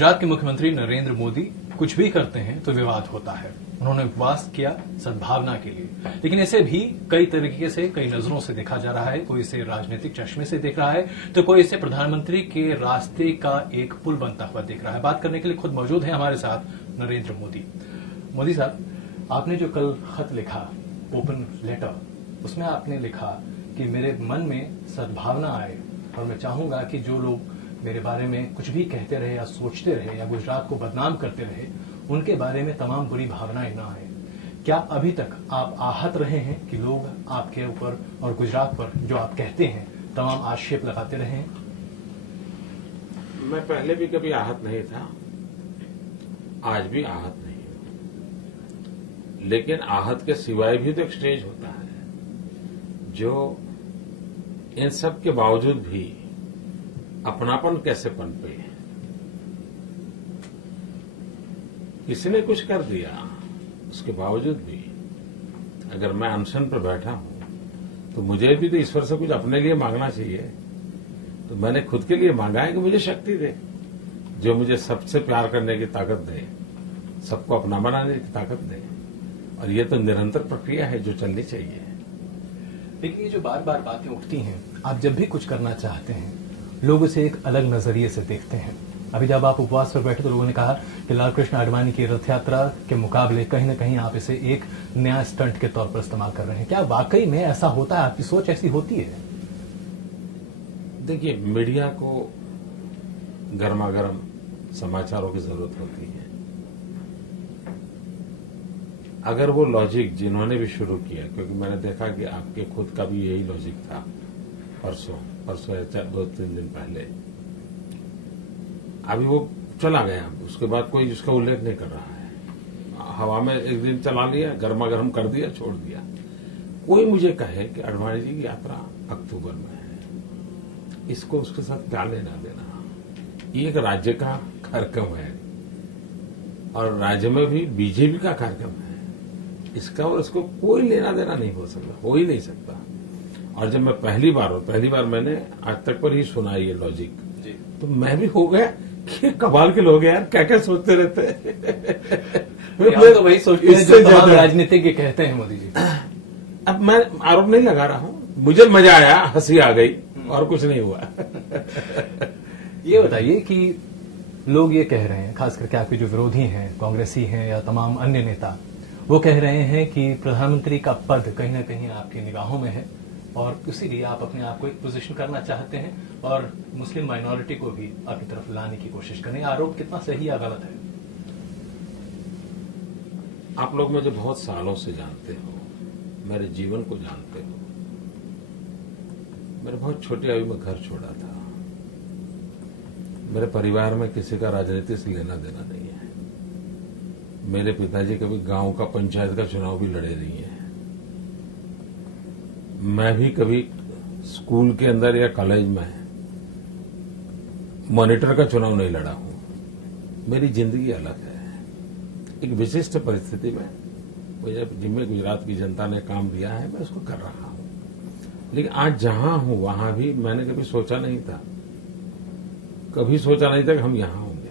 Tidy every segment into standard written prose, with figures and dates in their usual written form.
गुजरात के मुख्यमंत्री नरेंद्र मोदी कुछ भी करते हैं तो विवाद होता है। उन्होंने उपवास किया सद्भावना के लिए, लेकिन इसे भी कई तरीके से, कई नजरों से देखा जा रहा है। कोई इसे राजनीतिक चश्मे से देख रहा है तो कोई इसे प्रधानमंत्री के रास्ते का एक पुल बनता हुआ देख रहा है। बात करने के लिए खुद मौजूद है हमारे साथ नरेंद्र मोदी। मोदी साहब, आपने जो कल खत लिखा, ओपन लेटर, उसमें आपने लिखा कि मेरे मन में सद्भावना आए और मैं चाहूंगा कि जो लोग मेरे बारे में कुछ भी कहते रहे या सोचते रहे या गुजरात को बदनाम करते रहे, उनके बारे में तमाम बुरी भावनाएं ना आए। क्या अभी तक आप आहत रहे हैं कि लोग आपके ऊपर और गुजरात पर जो आप कहते हैं तमाम आक्षेप लगाते रहे हैं? मैं पहले भी कभी आहत नहीं था, आज भी आहत नहीं हूं, लेकिन आहत के सिवाय भी तो एक स्टेज होता है जो इन सब के बावजूद भी अपनापन कैसे पनपे। किसी ने कुछ कर दिया, उसके बावजूद भी अगर मैं अनशन पर बैठा हूं तो मुझे भी तो ईश्वर से कुछ अपने लिए मांगना चाहिए। तो मैंने खुद के लिए मांगा है कि मुझे शक्ति दे, जो मुझे सबसे प्यार करने की ताकत दे, सबको अपना बनाने की ताकत दे। और ये तो निरंतर प्रक्रिया है जो चलनी चाहिए। लेकिन ये जो बार बार बातें उठती हैं, आप जब भी कुछ करना चाहते हैं लोग उसे एक अलग नजरिए से देखते हैं। अभी जब आप उपवास पर बैठे तो लोगों ने कहा कि लाल कृष्ण आडवाणी की रथ यात्रा के मुकाबले कहीं न कहीं आप इसे एक नया स्टंट के तौर पर इस्तेमाल कर रहे हैं। क्या वाकई में ऐसा होता है? आपकी सोच ऐसी होती है? देखिए, मीडिया को गर्मागर्म समाचारों की जरूरत होती है। अगर वो लॉजिक जिन्होंने भी शुरू किया, क्योंकि मैंने देखा कि आपके खुद का भी यही लॉजिक था परसों या 2-3 दिन पहले, अभी वो चला गया, उसके बाद कोई उसका उल्लेख नहीं कर रहा है। हवा में एक दिन चला लिया, गर्मा गर्म कर दिया, छोड़ दिया। कोई मुझे कहे कि आडवाणी जी की यात्रा अक्टूबर में है, इसको उसके साथ क्या लेना देना। ये एक राज्य का कार्यक्रम है और राज्य में भी बीजेपी का कार्यक्रम है, इसका और इसको कोई लेना देना नहीं हो सकता, हो ही नहीं सकता। और जब मैं पहली बार मैंने आज तक पर ही सुना ये लॉजिक, तो मैं भी हो गया कि कमाल के लोग यार क्या क्या सोचते रहते हैं। तो वही सोचते हैं जो तमाम राजनीतिज्ञ कहते हैं मोदी जी। अब मैं आरोप नहीं लगा रहा हूं, मुझे मजा आया, हंसी आ गई और कुछ नहीं हुआ। ये बताइए कि लोग ये कह रहे हैं, खास करके आपके जो विरोधी हैं, कांग्रेसी हैं या तमाम अन्य नेता, वो कह रहे हैं कि प्रधानमंत्री का पद कहीं न कहीं आपकी निगाहों में है और इसीलिए आप अपने आप को एक पोजीशन करना चाहते हैं और मुस्लिम माइनॉरिटी को भी आपकी तरफ लाने की कोशिश करें। आरोप कितना सही या गलत है? आप लोग मुझे बहुत सालों से जानते हो, मेरे जीवन को जानते हो। मेरे बहुत छोटी आयु में घर छोड़ा था। मेरे परिवार में किसी का राजनीति से लेना देना नहीं है। मेरे पिताजी कभी गांव का पंचायत का चुनाव भी लड़े नहीं है। मैं भी कभी स्कूल के अंदर या कॉलेज में मॉनिटर का चुनाव नहीं लड़ा हूं। मेरी जिंदगी अलग है। एक विशिष्ट परिस्थिति में मुझे जिम्मे गुजरात की जनता ने काम दिया है, मैं उसको कर रहा हूं। लेकिन आज जहां हूं वहां भी मैंने कभी सोचा नहीं था, कभी सोचा नहीं था कि हम यहां होंगे।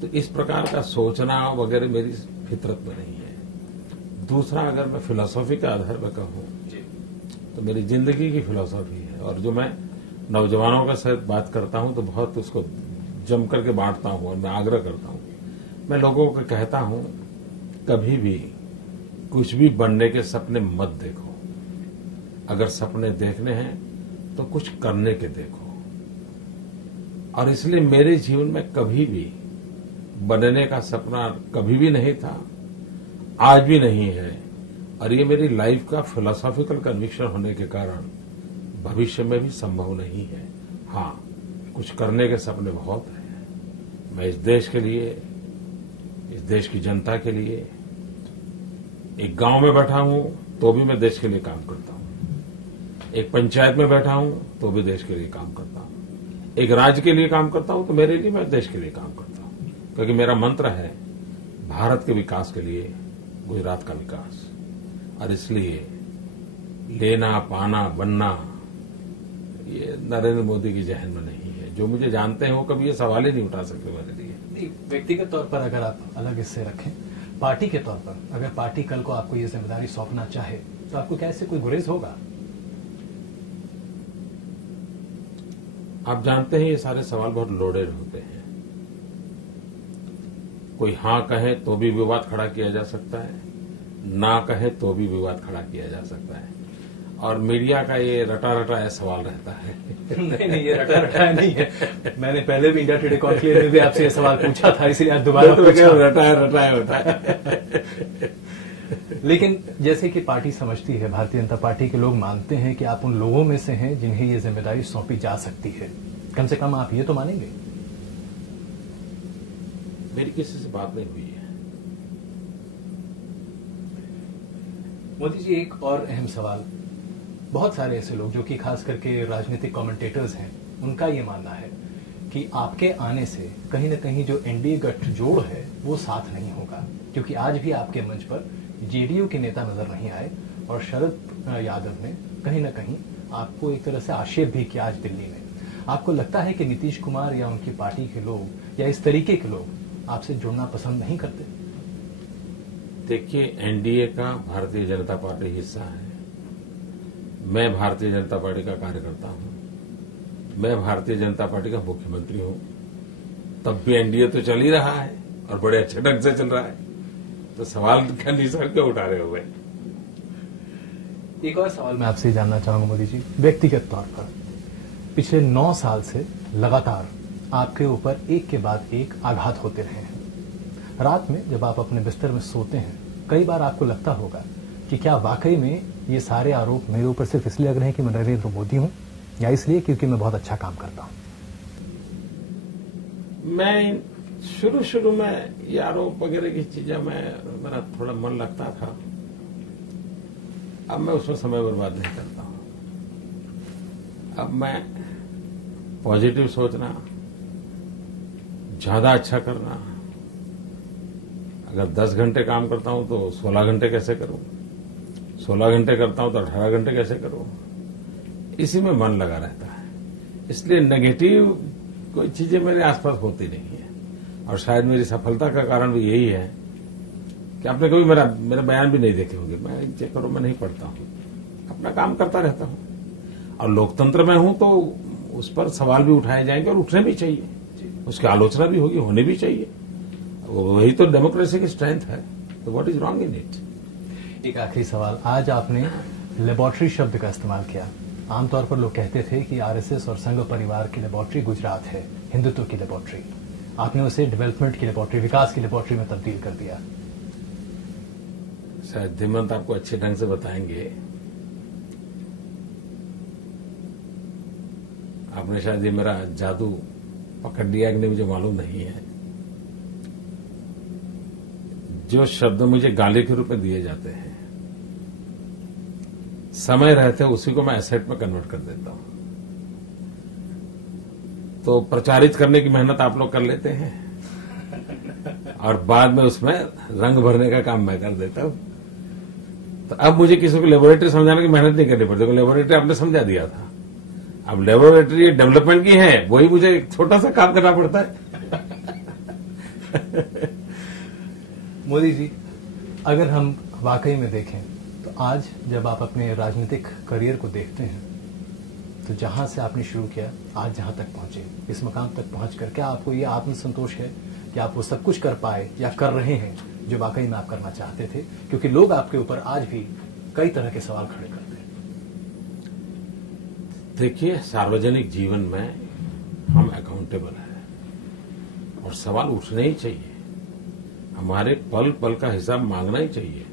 तो इस प्रकार का सोचना वगैरह मेरी फितरत में नहीं है। दूसरा, अगर मैं फिलॉसफी के आधार पर कहूं तो मेरी जिंदगी की फिलॉसफी है, और जो मैं नौजवानों के साथ बात करता हूं तो बहुत उसको जम करके बांटता हूं और मैं आग्रह करता हूं। मैं लोगों को कहता हूं, कभी भी कुछ भी बनने के सपने मत देखो। अगर सपने देखने हैं तो कुछ करने के देखो। और इसलिए मेरे जीवन में कभी भी बनने का सपना कभी भी नहीं था, आज भी नहीं है। और ये मेरी लाइफ का फिलोसॉफिकल कन्विक्शन होने के कारण भविष्य में भी संभव नहीं है। हाँ, कुछ करने के सपने बहुत हैं। मैं इस देश के लिए, इस देश की जनता के लिए, एक गांव में बैठा हूं तो भी मैं देश के लिए काम करता हूं, एक पंचायत में बैठा हूं तो भी देश के लिए काम करता हूं, एक राज्य के लिए काम करता हूं तो मेरे लिए मैं देश के लिए काम करता हूं। क्योंकि मेरा मंत्र है भारत के विकास के लिए गुजरात का विकास। और इसलिए लेना, पाना, बनना, ये नरेंद्र मोदी की जहन में नहीं है। जो मुझे जानते हैं वो कभी ये सवाल ही नहीं उठा सकते मेरे लिए। व्यक्तिगत तौर पर अगर आप अलग इससे रखें, पार्टी के तौर पर अगर पार्टी कल को आपको ये जिम्मेदारी सौंपना चाहे तो आपको क्या इससे कोई गुरेज होगा? आप जानते हैं ये सारे सवाल बहुत लोडेड होते हैं। कोई हाँ कहे तो भी विवाद खड़ा किया जा सकता है, ना कहे तो भी विवाद खड़ा किया जा सकता है, और मीडिया का ये रटा रटा सवाल रहता है। नहीं, ये रटा रटा नहीं है। मैंने पहले भी इंडिया टुडे कॉन्क्लेव में भी आपसे ये सवाल पूछा था, इसलिए आज दोबारा पूछा। रटा होता है। लेकिन जैसे कि पार्टी समझती है, भारतीय जनता पार्टी के लोग मानते हैं कि आप उन लोगों में से हैं जिन्हें ये जिम्मेदारी सौंपी जा सकती है। कम से कम आप ये तो मानेंगे? मेरी किसी से बात नहीं हुई है। मोदी जी, एक और अहम सवाल, बहुत सारे ऐसे लोग जो कि खास करके राजनीतिक कमेंटेटर्स हैं, उनका ये मानना है कि आपके आने से कहीं न कहीं जो एनडीए गठजोड़ है वो साथ नहीं होगा, क्योंकि आज भी आपके मंच पर जेडीयू के नेता नजर नहीं आए और शरद यादव ने कहीं न कहीं आपको एक तरह से आक्षेप भी किया आज दिल्ली में। आपको लगता है कि नीतीश कुमार या उनकी पार्टी के लोग या इस तरीके के लोग आपसे जुड़ना पसंद नहीं करते? देखिए, एनडीए का भारतीय जनता पार्टी हिस्सा है। मैं भारतीय जनता पार्टी का कार्यकर्ता हूं, मैं भारतीय जनता पार्टी का मुख्यमंत्री हूं, तब भी एनडीए तो चल ही रहा है और बड़े अच्छे ढंग से चल रहा है, तो सवाल का निशान क्यों उठा रहे हो भाई? एक और सवाल मैं आपसे जानना चाहूंगा मोदी जी, व्यक्तिगत तौर पर पिछले 9 साल से लगातार आपके ऊपर एक के बाद एक आघात होते रहे हैं। रात में जब आप अपने बिस्तर में सोते हैं, कई बार आपको लगता होगा कि क्या वाकई में ये सारे आरोप मेरे ऊपर सिर्फ इसलिए लग रहे हैं कि मैं नरेंद्र मोदी हूं, या इसलिए क्योंकि मैं बहुत अच्छा काम करता हूं? मैं शुरू में ये आरोप वगैरह की चीजें मेरा थोड़ा मन लगता था। अब मैं उसमें समय बर्बाद नहीं करता हूं। अब मैं पॉजिटिव सोचना, ज्यादा अच्छा करना, अगर 10 घंटे काम करता हूं तो 16 घंटे कैसे करूं, 16 घंटे करता हूं तो 18 घंटे कैसे करूं, इसी में मन लगा रहता है। इसलिए नेगेटिव कोई चीजें मेरे आसपास होती नहीं है, और शायद मेरी सफलता का कारण भी यही है कि आपने कभी मेरा बयान भी नहीं देखे होंगे। मैं चेक करो, मैं नहीं पढ़ता हूं, अपना काम करता रहता हूं, और लोकतंत्र में हूं तो उस पर सवाल भी उठाए जाएंगे और उठने भी चाहिए, उसकी आलोचना भी होगी, होनी भी चाहिए। वही तो डेमोक्रेसी की स्ट्रेंथ है, तो what is wrong in it? एक आखिरी सवाल, आज आपने लेबोरेटरी शब्द का इस्तेमाल किया। आमतौर पर लोग कहते थे कि आरएसएस और संघ परिवार की लेबोरेटरी गुजरात है, हिंदुत्व की लेबोरेटरी। आपने उसे डेवलपमेंट की लेबोरेटरी, विकास की लेबोरेटरी में तब्दील कर दिया। शायद धीमंत आपको अच्छे ढंग से बताएंगे। आपने शायद ये मेरा जादू पकड़ लिया कि नहीं, मुझे मालूम नहीं है। जो शब्द मुझे गाली के रूप में दिए जाते हैं, समय रहते उसी को मैं एसेट में कन्वर्ट कर देता हूं। तो प्रचारित करने की मेहनत आप लोग कर लेते हैं और बाद में उसमें रंग भरने का काम मैं कर देता हूं। तो अब मुझे किसी को लेबोरेटरी समझाने की मेहनत नहीं करनी पड़ती, लेबोरेटरी आपने समझा दिया था। अब लेबोरेटरी डेवलपमेंट की है, वही मुझे एक छोटा सा काम करना पड़ता है। मोदी जी, अगर हम वाकई में देखें तो आज जब आप अपने राजनीतिक करियर को देखते हैं, तो जहां से आपने शुरू किया आज जहां तक पहुंचे, इस मकाम तक पहुंचकर क्या आपको ये आत्मसंतोष है कि आप वो सब कुछ कर पाए या कर रहे हैं जो वाकई में आप करना चाहते थे? क्योंकि लोग आपके ऊपर आज भी कई तरह के सवाल खड़े करते हैं। देखिए, सार्वजनिक जीवन में हम अकाउंटेबल हैं और सवाल उठने ही चाहिए। हमारे पल पल का हिसाब मांगना ही चाहिए।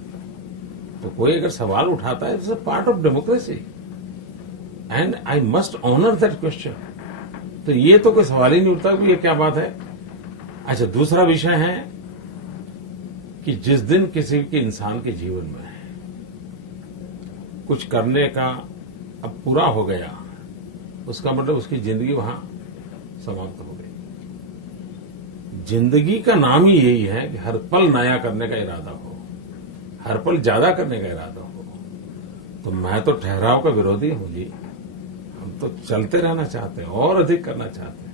तो कोई अगर सवाल उठाता है, it's a part of democracy and I must honour that question. तो ये तो कोई सवाल ही नहीं उठता कि ये क्या बात है। अच्छा, दूसरा विषय है कि जिस दिन किसी के इंसान के जीवन में कुछ करने का अब पूरा हो गया, उसका मतलब उसकी जिंदगी वहां समाप्त हो गई। जिंदगी का नाम ही यही है कि हर पल नया करने का इरादा हो, हर पल ज्यादा करने का इरादा हो। तो मैं तो ठहराव का विरोधी हूं जी। हम तो चलते रहना चाहते हैं और अधिक करना चाहते हैं।